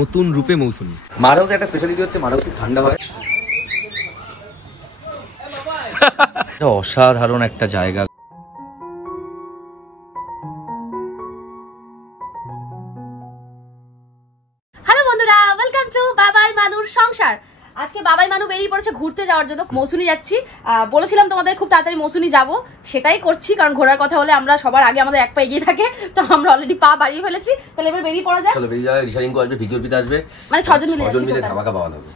নতুন রূপে মৌসুমী। মার হাউসে একটা স্পেশালিটি হচ্ছে মার হাউস ঠান্ডা হয়। অসাধারণ একটা জায়গা। হ্যালো বন্ধুরা, ওয়েলকাম টু বাবাই মানুর সংসার। আজকে বাবাই মানু বেরিয়ে পড়েছে ঘুরতে যাওয়ার জন্য। মৌসুমী যাচ্ছি, বলেছিলাম তোমাদের খুব তাড়াতাড়ি মৌসুমী যাব, সেটাই করছি। কারণ ঘোরার কথা হলে আমরা সবার আগে আমাদের এক পা এগিয়ে থাকে, তো আমরা অলরেডি পা বাড়িয়ে ফেলেছি। তাহলে এবার বেরিয়ে পড়া যায়। চলো বেরিয়ে যাওয়া। রিশারিং আসবে, ভিডিও পিতে আসবে, মানে 6 জন মিলে ধামাকা পাওয়া যাবে।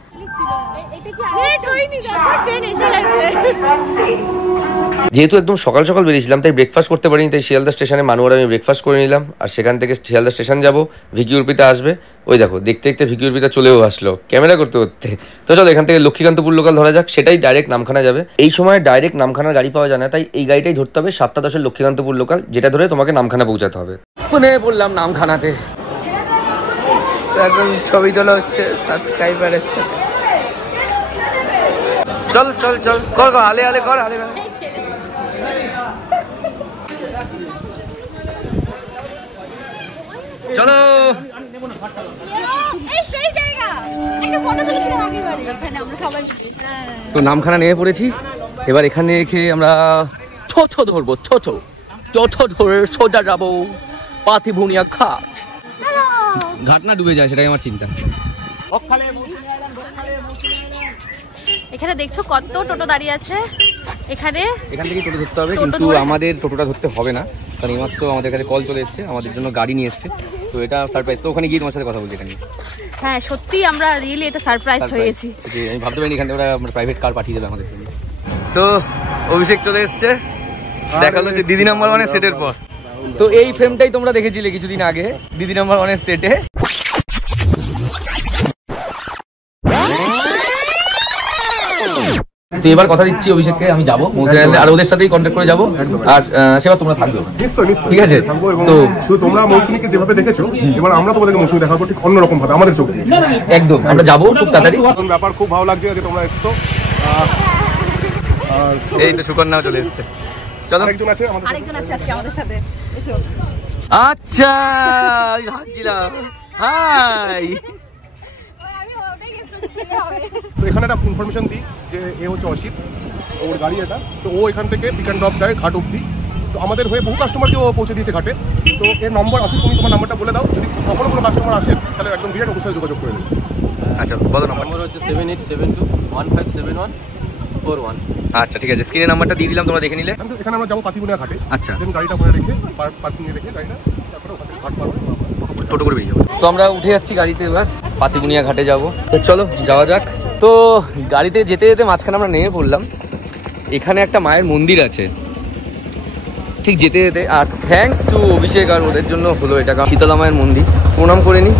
যেহেতু একদম সকাল সকাল বেরিয়েছিলাম তাই ব্রেকফাস্ট করতে পারিনি, তাই শিয়ালদা স্টেশনে মানু আর আমি ব্রেকফাস্ট করে নিলাম। আর সেখান থেকে শিয়ালদা স্টেশন যাব, ভিকি অর্পিতা আসবে। ওই দেখো দেখতে দেখতে ভিকি অর্পিতা চলেও আসলো ক্যামেরা করতে করতে। তো চলো এখান থেকে লক্ষ্মীকান্তপুর লোকাল ধরা যাক, সেটাই ডাইরেক্ট নামখানা যাবে। এই সময় ডাইরেক্ট নামখানার গাড়ি পাওয়া যায় না, তাই এই গাড়িটাই ধরতে হবে 7:10 লক্ষ্মীকান্তপুর লোকাল, যেটা ধরে তোমাকে নামখানা পৌঁছাতে হবে। মনে বললাম নামখানাতে এখন ছবি তোলা হচ্ছে সাবস্ক্রাইবারের সাথে। চল চল চল কর কর, আলে আলে কর, আলে আলে। চলো এই সেই জায়গা, একটা ফটো তুলেছিলাম আগেরবারে এখানে আমরা সবাই মিলে। তো নামখানা নেমে পড়েছি। এবার এখানে রেখে আমরা ছোটো ধরবো, ছোটো ধরে সোজা যাবো পাতিবুনিয়া ঘাট। ঘাট না ডুবে যায় সেটাই আমার চিন্তা। এখানে দেখছো কত টোটো দাঁড়িয়ে আছে। এখান থেকে টোটো ধরতে হবে, কিন্তু আমাদের টোটোটা ধরতে হবে না, কারণ এইমাত্র আমাদের কাছে কল চলে এসছে, আমাদের জন্য গাড়ি নিয়ে এসছে। তো এটা সারপ্রাইজ। তো ওখানে গিয়ে তোমার সাথে কথা বলছি এখানে। হ্যাঁ সত্যি আমরা রিয়েলি এটা সারপ্রাইজড হয়ে গেছি। আমি ভাবতে পারিনি এখান থেকে ওরা প্রাইভেট কার পাঠিয়ে দেবে আমাদের জন্য। তো অভিষেক চলে এসছে, দেখালো যে দিদি নাম্বার 1-এর সেটের পর। তো এই ফ্রেমটাই তোমরা দেখেছিলে কিছুদিন আগে দিদি নাম্বার 1-এর সেটে। তো এবার কথা দিচ্ছি অভিষেককে, আমি যাবো আর ওদের সাথেই কন্ট্যাক্ট করে যাবো। আর সেবা তোমরা থাকবে নিশ্চয়ই, ঠিক আছে? তো শুধু তোমরা মৌসুমীকে যেভাবে দেখেছো, এবার আমরা তোমাদেরকে মৌসুমী দেখাবো ঠিক অন্যরকম ভাবে আমাদের চোখে। একদম আমরা যাবো খুব তাড়াতাড়ি। ব্যাপার খুব ভালো লাগছে যে তোমরা এসছো। এই তো সুকন্যাও চলে এসছে। চলো আরেকজন আছে আজকে আমাদের সাথে। আচ্ছা ভাবছিলাম হাই। তো এখানে একটা ইনফরমেশন দিই যে এ হচ্ছে অসিত, ওর গাড়ি এটা। তো ও এখান থেকে পিক অ্যান্ড ড্রপ দেয় ঘাট অব্দি। তো আমাদের হয়ে বহু কাস্টমারকে ও পৌঁছে দিয়েছে ঘাটে। তো এর নম্বর আসলে তুমি তোমার নাম্বারটা বলে দাও, যদি কখনো কোনো কাস্টমার আসে তাহলে একদম ডিরেক্ট ওর সাথে যোগাযোগ করে দেবে। আচ্ছা বলো নাম্বার হচ্ছে 7872157141। আচ্ছা ঠিক আছে, স্ক্রিনে নাম্বারটা দিয়ে দিলাম, তোমরা দেখে নিলে। এখানে আমরা যাবো পাতিবুনিয়া ঘাটে। আচ্ছা দেন গাড়িটা ওখানে রেখে পার্কিংয়ে রেখে গাড়িটা তারপরে ওখানে ঘাট পাবো, টোটো করে বেরিয়ে যাবো। তো আমরা উঠে যাচ্ছি গাড়িতে, এবার পাতিবুনিয়া ঘাটে যাব। তো চলো যাওয়া যাক। তো গাড়িতে যেতে যেতে মাঝখানে আমরা নেমে পড়লাম। এখানে একটা মায়ের মন্দির আছে ঠিক যেতে যেতে। আর থ্যাঙ্কস টু অভিষেক আর ওদের জন্য হলো এটা শীতলা মায়ের মন্দির। প্রণাম করে নিই,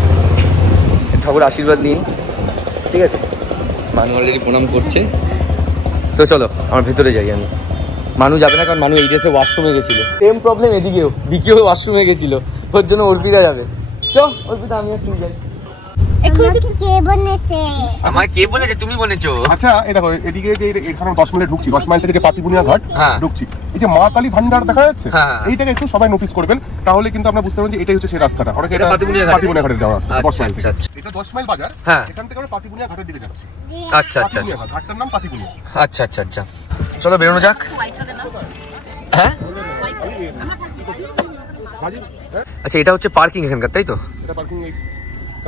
ঠাকুর আশীর্বাদ নিই, ঠিক আছে? মানু অলরেডি প্রণাম করছে। তো চলো আমার ভেতরে যাই। আমি মানু যাবে না, কারণ মানু এই ড্রেসে ওয়াশরুমে গেছিলো। সেম প্রবলেম এদিকেও, বিকিও ওয়াশরুমে গেছিলো, ওর জন্য অর্পিতা যাবে। চ অর্পিতা, আমি আর তুমি যাই। আমার কে বলেছে? তুমি বলেছো। আচ্ছা এই দেখো এদিকে যে এখানে 10 মাইলে ঢুকছি, 10 মাইল থেকে যে পাতিবুনিয়া ঘাট ঢুকছি, এই যে মা কালী ভান্ডার দেখা যাচ্ছে, এইটাকে একটু সবাই নোটিস করবেন, তাহলে কিন্তু আমরা বুঝতে পারবো যে এটাই হচ্ছে সেই রাস্তাটা। অনেকে এটা পাতিবুনিয়া ঘাটের যাওয়ার রাস্তা। 10 মাইল। আচ্ছা এটা 10 মাইল বাজার। এখান থেকে আমরা পাতিবুনিয়া ঘাটের দিকে যাচ্ছি। আচ্ছা আচ্ছা আচ্ছা, ঘাটটার নাম পাতিবুনিয়া। আচ্ছা আচ্ছা আচ্ছা, চলো বেরোনো যাক। হ্যাঁ আচ্ছা, এটা হচ্ছে পার্কিং এখানকার, তাই তো? এটা পার্কিং।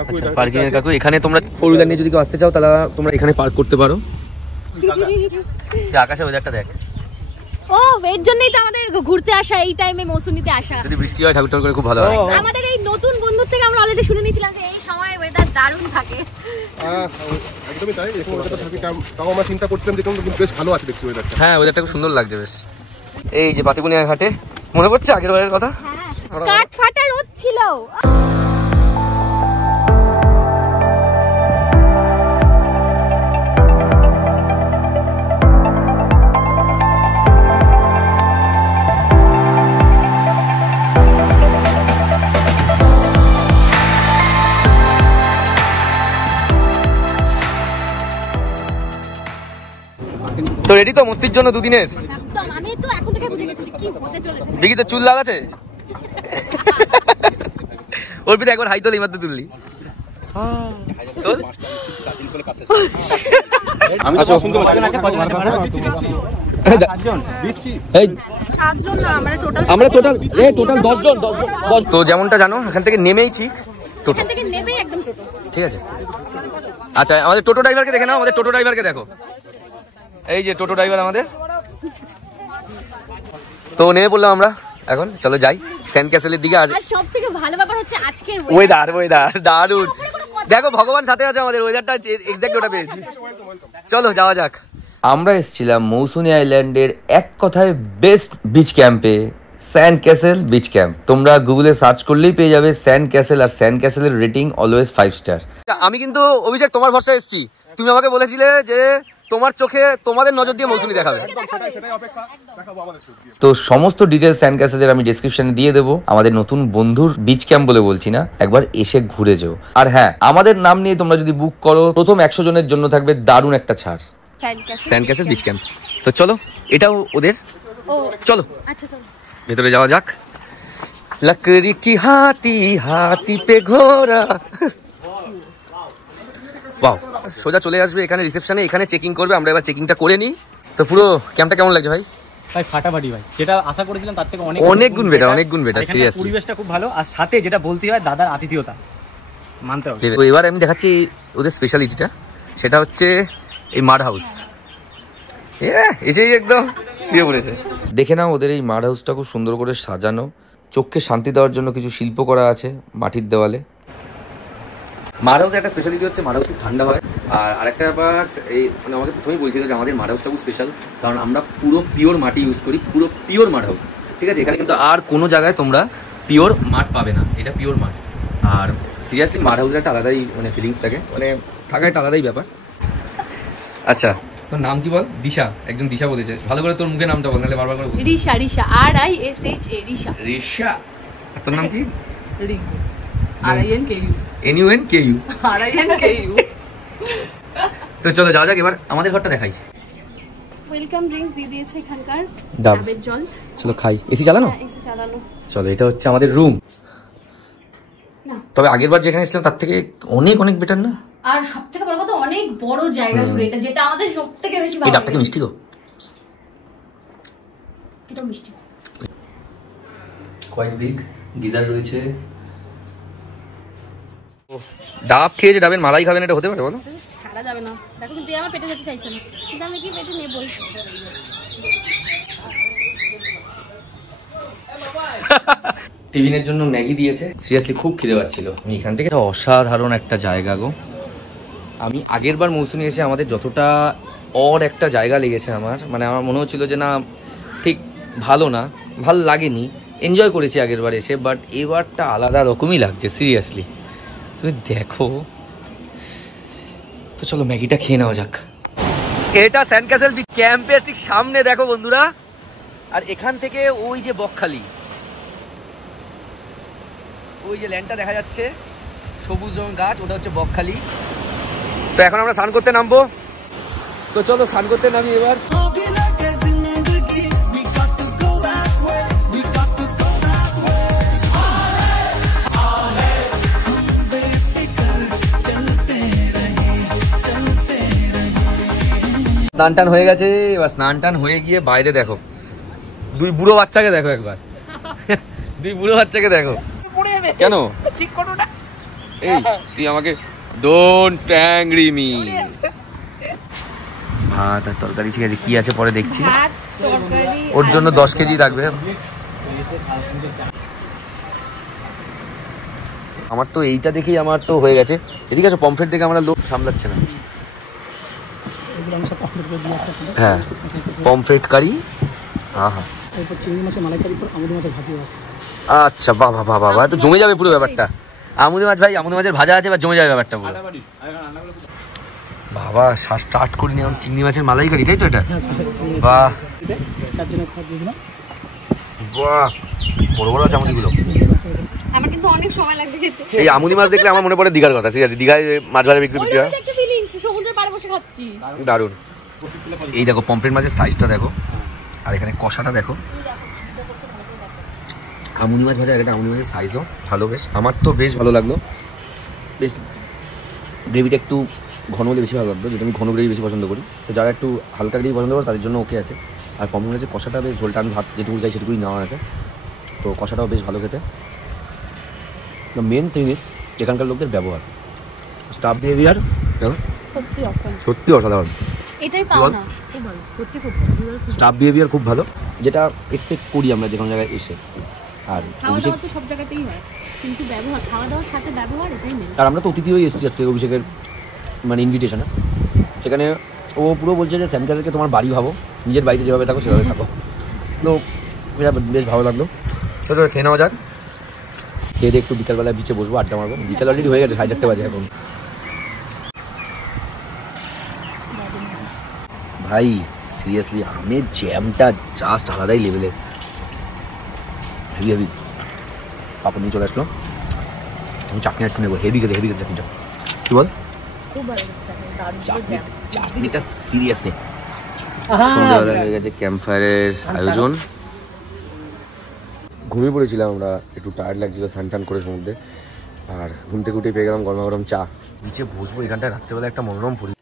আচ্ছা পার্কিং এর কাকু। এখানে তোমরা ফোর হুইলার নিয়ে যদি কেউ আসতে চাও তাহলে তোমরা এখানে পার্ক করতে পারো। আকাশের ওয়েদারটা দেখ। ও এর জন্যই তো আমাদের ঘুরতে আসা, এই টাইমে মৌসুমীতে আসা। যদি বৃষ্টি হয় ঠাকুর করে খুব ভালো হয়। আমাদের এই নতুন বন্ধুর থেকে আমরা অলরেডি শুনে নিয়েছিলাম যে এই সময় ওয়েদার দারুণ থাকে। একদমই তাই, এরকম ওয়েদারটা থাকে। তাও আমরা চিন্তা করছিলাম যে কিন্তু বেশ ভালো আছে দেখছি ওয়েদারটা। হ্যাঁ ওয়েদারটা খুব সুন্দর লাগছে বেশ। এই যে পাতিবুনিয়া ঘাটে, মনে পড়ছে আগের বারের কথা? কাঠ ফাটা রোদ ছিল। তো রেডি তো মস্তির জন্য দুদিনের? আমি তো এখন থেকে বুঝে গেছি কি হতে চলেছে। দেখি তো চুল লাগাচ্ছে। অর্পিতা একবার হাই তোল, এইমাত্র তুললি। আমরা টোটাল 10 জন। তো যেমনটা জানো এখান থেকে নেমেইছি টোটো, ঠিক আছে। আচ্ছা আমাদের টোটো ড্রাইভারকে দেখে নাও, আমাদের টোটো ড্রাইভারকে দেখো, এই যে টোটো ড্রাইভার আমাদের। তো নেমে পড়লাম আমরা এখন, চলো যাই স্যান্ড ক্যাসেলের দিকে। আর সবথেকে ভালো ব্যাপার হচ্ছে আজকের ওয়েদার দারুণ, দেখো ভগবান সাথে আছে আমাদের, ওয়েদারটা এক্স্যাক্ট ওটা পেয়েছি। চলো যাওয়া যাক। আমরা এসেছিলাম মৌসুনী আইল্যান্ডের এক কথায় বেস্ট বিচ ক্যাম্পে, স্যান্ড ক্যাসেল বিচ ক্যাম্প। তোমরা গুগলে সার্চ করলেই পেয়ে যাবে স্যান্ড ক্যাসেল, আর স্যান্ড ক্যাসেলের রেটিং অলওয়েজ 5 স্টার। আমি কিন্তু অভিষেক তোমার ভরসা এসেছি, তুমি আমাকে বলেছিলে যে তোমার চোখে তোমাদের নজর দিয়ে মৌসুনী দেখাবে। তো সমস্ত ডিটেলস স্যান্ড ক্যাসেলের আমি ডেসক্রিপশনে দিয়ে দেবো। আমাদের নতুন বন্ধুর বিচ ক্যাম্প বলে বলছি না, একবার এসে ঘুরে যাও। আর হ্যাঁ, আমাদের নাম নিয়ে তোমরা যদি বুক করো প্রথম 100 জনের জন্য থাকবে দারুণ একটা ছাড়। Sand castle beach camp. তো চলো, এটাও ওদের। চলো আচ্ছা চলো ভেতরে যাওয়া যাক। লকড়ি কি হাতি হাতি পে ঘোড়া। বাও, সোজা চলে আসবে এখানে রিসেপশনে, এখানে চেকিং করবে। আমরা এবার চেকিংটা করে নিই। তো পুরো ক্যাম্পটা কেমন লাগছে ভাই? ভাই ফাটাফাটি ভাই, যেটা আশা করেছিলাম তার থেকে অনেক গুণ বেটার সিরিয়াসলি। পরিবেশটা খুব ভালো, আর সাথে যেটা বলতে হয় দাদার আতিথেয়তা মানতে হবে। তো এবার আমি দেখাচ্ছি ওদের স্পেশালিটিটা, সেটা হচ্ছে এই মাড হাউস। এসেই একদম শুয়ে পড়েছে। দেখে নাও ওদের এই মাড হাউসটা খুব সুন্দর করে সাজানো, চোখকে শান্তি দেওয়ার জন্য কিছু শিল্প করা আছে মাটির দেওয়ালে। মাড হাউসে একটা স্পেশালিটি হচ্ছে মাড হাউস খুব ঠান্ডা হয়। আর আরেকটা ব্যাপার, এই মানে আমাকে প্রথমেই বলছিল যে আমাদের মাড হাউসটা খুব স্পেশাল, কারণ আমরা পুরো পিওর মাটি ইউজ করি, পুরো পিওর মাড হাউস, ঠিক আছে। এখানে কিন্তু আর কোনো জায়গায় তোমরা পিওর মাঠ পাবে না, এটা পিওর মাঠ। আর সিরিয়াসলি মাড হাউসের একটা আলাদাই মানে ফিলিংস থাকে, মানে থাকা একটা আলাদাই ব্যাপার। আচ্ছা তোর নাম কি বল? দিশা, একজন দিশা বলেছে। ভালো করে তোর মুখে নামটা বল, নাহলে বারবার করে বল। রিশা, রিশা RISHA রিশা। রিশা। তোর নাম কি? Ring RINKU NUNKU RINKU। তো চলো যাওয়া যাক, এবার আমাদের ঘরটা দেখাই। ওয়েলকাম ড্রিঙ্কস দিয়ে দিয়েছে এখানকার, ডাবের জল। চলো খাই। এসি চালানো? এসি চালানো। চলো, এটা হচ্ছে আমাদের রুম। তবে আগের বার যেখানে ছিলাম তার থেকে অনেক অনেক বেটার না? আর সবথেকে বড় কথা, অনেক বড় জায়গা জুড়ে এটা, যেটা আমাদের সবথেকে বেশি ভালো। এই ডাবটা কি মিষ্টি গো? এটা মিষ্টি। কোয়াইট বিগ গিজার রয়েছে। ডাব খেয়েছে, ডাবের মালাই খাবেন, এটা হতে পারে বলো? ছাড়া যাবে না। দেখো কিন্তু আমার পেটে যেতে চাইছে না, কিন্তু আমি কি পেটে নেবো? টিফিনের জন্য ম্যাগি দিয়েছে। সিরিয়াসলি খুব খিদে পাচ্ছিল। আমি এখান থেকে অসাধারণ একটা জায়গা গো। আমি আগের বার মৌসুমী এসে আমাদের যতটা একটা জায়গা লেগেছে আমার, মানে আমার মনে হচ্ছিল যে না ঠিক ভালো না, ভালো লাগেনি। এনজয় করেছি আগের বার এসে, বাট এবারটা আলাদা রকমই লাগছে সিরিয়াসলি। তুমি দেখো তো, চলো ম্যাগিটা খেয়ে নেওয়া যাক। এটা স্যান্ড ক্যাসেল ক্যাম্পের ঠিক সামনে দেখো বন্ধুরা। আর এখান থেকে ওই যে বকখালি, ওই যে ল্যান্ডটা দেখা যাচ্ছে, সবুজ রঙের গাছ, ওটা হচ্ছে বকখালি। তো এখন আমরা স্নান করতে নামবো। তো চলো স্নান করতে নামি এবার। স্নান টান হয়ে গেছে, এবার স্নান টান হয়ে গিয়ে বাইরে দেখো দুই বুড়ো বাচ্চাকে দেখো একবার। দুই বুড়ো বাচ্চাকে দেখো। কেন ঠিক করো না? এই তুই আমাকে ডোন্ট অ্যাংরি মি। ভাত আর তরকারি, ঠিক আছে কি আছে পরে দেখছি। ওর জন্য 10 কেজি লাগবে। আমার তো এইটা দেখেই আমার তো হয়ে গেছে। এদিকে আছে পমফ্রেট দেখে আমরা লোক সামলাচ্ছে না। হ্যাঁ পমফ্রেট কারি, আচ্ছা বাবা বাবা বাবা, তো জমে যাবে পুরো ব্যাপারটা। আমুদি মাছ ভাই, আমুদি মাছের ভাজা আছে, বা জমে যাবে ব্যাপারটা পুরো। বাবা স্টার্ট করিনি এখন। চিংড়ি মাছের মালাইকারি, তাই তো এটা? বাহ বাহ, বড় বড় আছে আমুদিগুলো। আমার কিন্তু অনেক সময় লাগবে খেতে। এই আমুদি মাছ দেখলে আমার মনে পড়ে দীঘার কথা। ঠিক আছে, দীঘায় মাছ ভাজা বিক্রি হয়, সমুদ্রের পাড়ে বসে খাচ্ছি, দারুণ। এই দেখো পমফ্রেট মাছের সাইজটা দেখো, আর এখানে কষাটা দেখো। আমুদি মাছ ভাজা, এটা আমুদি মাছের সাইজও ভালো, বেশ আমার তো বেশ ভালো লাগলো। বেশ গ্রেভিটা একটু ঘন হলে বেশি ভালো লাগবে, যেটা আমি ঘন গ্রেভি বেশি পছন্দ করি। তো যারা একটু হালকা গ্রেভি পছন্দ করে তাদের জন্য ওকে আছে। আর পমফ্রেটের যে কষাটা বেশ, ঝোলটা আমি ভাত যেটুকু খাই সেটুকুই নেওয়া আছে, তো কষাটাও বেশ ভালো খেতে। মেন থিং ইজ এখানকার লোকদের ব্যবহার, স্টাফ বিহেভিয়ার সত্যি অসাধারণ। এটাই পাওনা, খুব ভালো, সত্যি খুব ভালো। স্টাফ বিহেভিয়ার খুব ভালো, যেটা এক্সপেক্ট করি আমরা যে কোনো জায়গায় এসে। আর খাওয়া দাওয়া তো সব জায়গাতেই হয়, কিন্তু ব্যবহার, খাওয়া দাওয়ার সাথে ব্যবহার, এটাই মেন। আর আমরা তো অতিথি হয়ে এসেছি আজকে অভিষেকের মানে ইনভিটেশনে, সেখানে ও পুরো বলছে যে স্যানিটাইজারকে তোমার বাড়ি ভাবো, নিজের বাড়িতে যেভাবে থাকো সেভাবে থাকো। তো এটা বেশ ভালো লাগলো। তো খেয়ে নেওয়া যাক, খেয়ে দিয়ে একটু বিকালবেলায় বিচে বসবো, আড্ডা মারবো। বিকাল অলরেডি হয়ে গেছে, 4:30 বাজে এখন। ভাই সিরিয়াসলি আমের জ্যামটা জাস্ট আলাদাই লেভেলের, হেভি হেভি। পাপড় নিয়ে চলে আসলো, আমি চাটনি একটু নেবো। হেভি খেতে চাটনিটা, কি বল? চাটনিটা সিরিয়াস নেই। সন্ধ্যাবেলা হয়ে গেছে, ক্যাম্প ফায়ারের আয়োজন। ঘুমিয়ে পড়েছিলাম আমরা, একটু টায়ার্ড লাগছিল স্নান টান করে সমুদ্রে। আর ঘুম থেকে উঠে পেয়ে গেলাম গরম গরম চা। নিচে বসবো, এখানটায় রাত্রেবেলা একটা মনোরম পরিবেশ।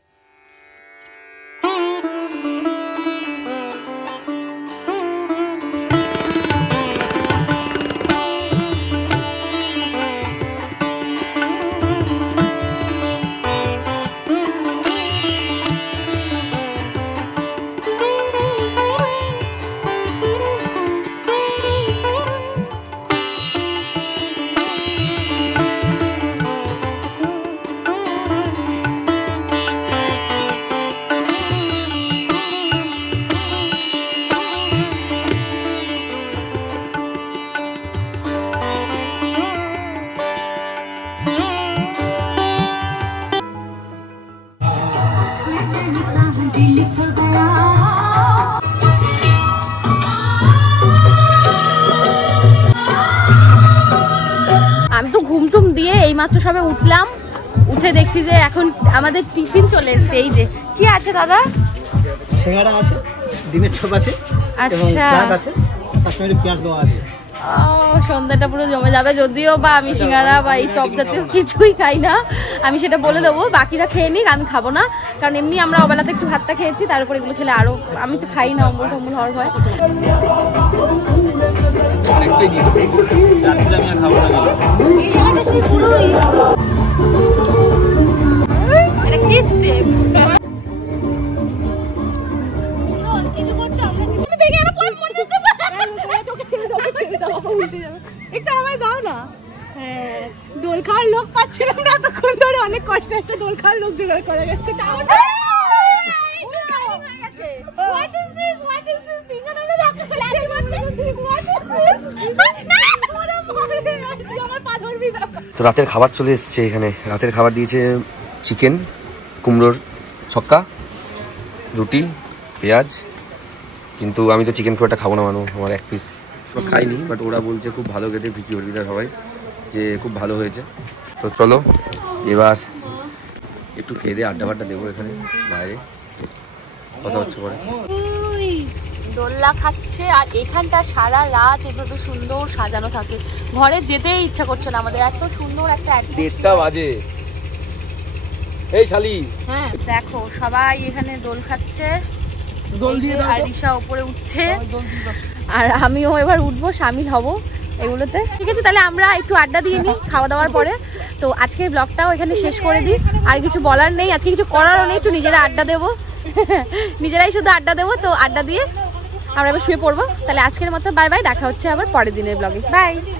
আমি তো ঘুমটুম দিয়ে এইমাত্র সবে উঠলাম, উঠে দেখছি যে এখন আমাদের টিফিন চলে এসছে। এই যে কি আছে দাদা? সিঙ্গাড়া আছে, ডিমের চপ আছে, এবং স্যালাড আছে, তার সঙ্গে পেঁয়াজ দেওয়া আছে। সন্ধ্যাটা পুরো জমে যাবে। যদিও বা আমি সিঙ্গাড়া বা এই চপ জাতীয় কিছুই খাই না, আমি সেটা বলে দেবো। বাকিরা খেয়ে নিক, আমি খাবো না, কারণ এমনি আমরা অবেলাতে একটু ভাতটা খেয়েছি, তার উপর এগুলো খেলে আরো, আমি তো খাই না, অম্বল টম্বল হওয়ার ভয়। এটা কি স্টেপ? একটা আমায় দাও না। হ্যাঁ, দোল খাওয়ার লোক পাচ্ছিলাম না এতক্ষণ ধরে, অনেক কষ্ট একটা দোল খাওয়ার লোক জোগাড় করা গেছে। তো রাতের খাবার চলে এসছে এখানে। রাতের খাবার দিয়েছে চিকেন, কুমড়োর ছক্কা, রুটি, পেঁয়াজ। কিন্তু আমি তো চিকেন খুব একটা খাবো না, আমার এক পিস খাইনি, বাট ওরা বলছে খুব ভালো খেতে, ভিকি অর্পিতা সবাই, যে খুব ভালো হয়েছে। তো চলো এবার একটু খেয়ে দিয়ে আড্ডা ফাড্ডা দেবো এখানে বাইরে, কথা হচ্ছে পরে। দোল্লা খাচ্ছে, আর এখানটা সারা রাত এভাবে সুন্দর সাজানো থাকে। ঘরে যেতেই ইচ্ছা করছে না আমাদের, এত সুন্দর একটা 1:30 বাজে। এই শালি, হ্যাঁ দেখো সবাই এখানে দোল খাচ্ছে, আর রিশা উপরে উঠছে, আর আমিও এবার উঠবো, শামিল হব এগুলোতে। ঠিক আছে, তাহলে আমরা একটু আড্ডা দিয়ে নিই খাওয়া দাওয়ার পরে। তো আজকের ব্লগটাও এখানে শেষ করে দিই, আর কিছু বলার নেই, আজকে কিছু করারও নেই, একটু নিজেরা আড্ডা দেবো, নিজেরাই শুধু আড্ডা দেবো। তো আড্ডা দিয়ে আমরা এবার শুয়ে পড়বো। তাহলে আজকের মতো বাই বাই, দেখা হচ্ছে আবার পরের দিনের ব্লগে, বাই।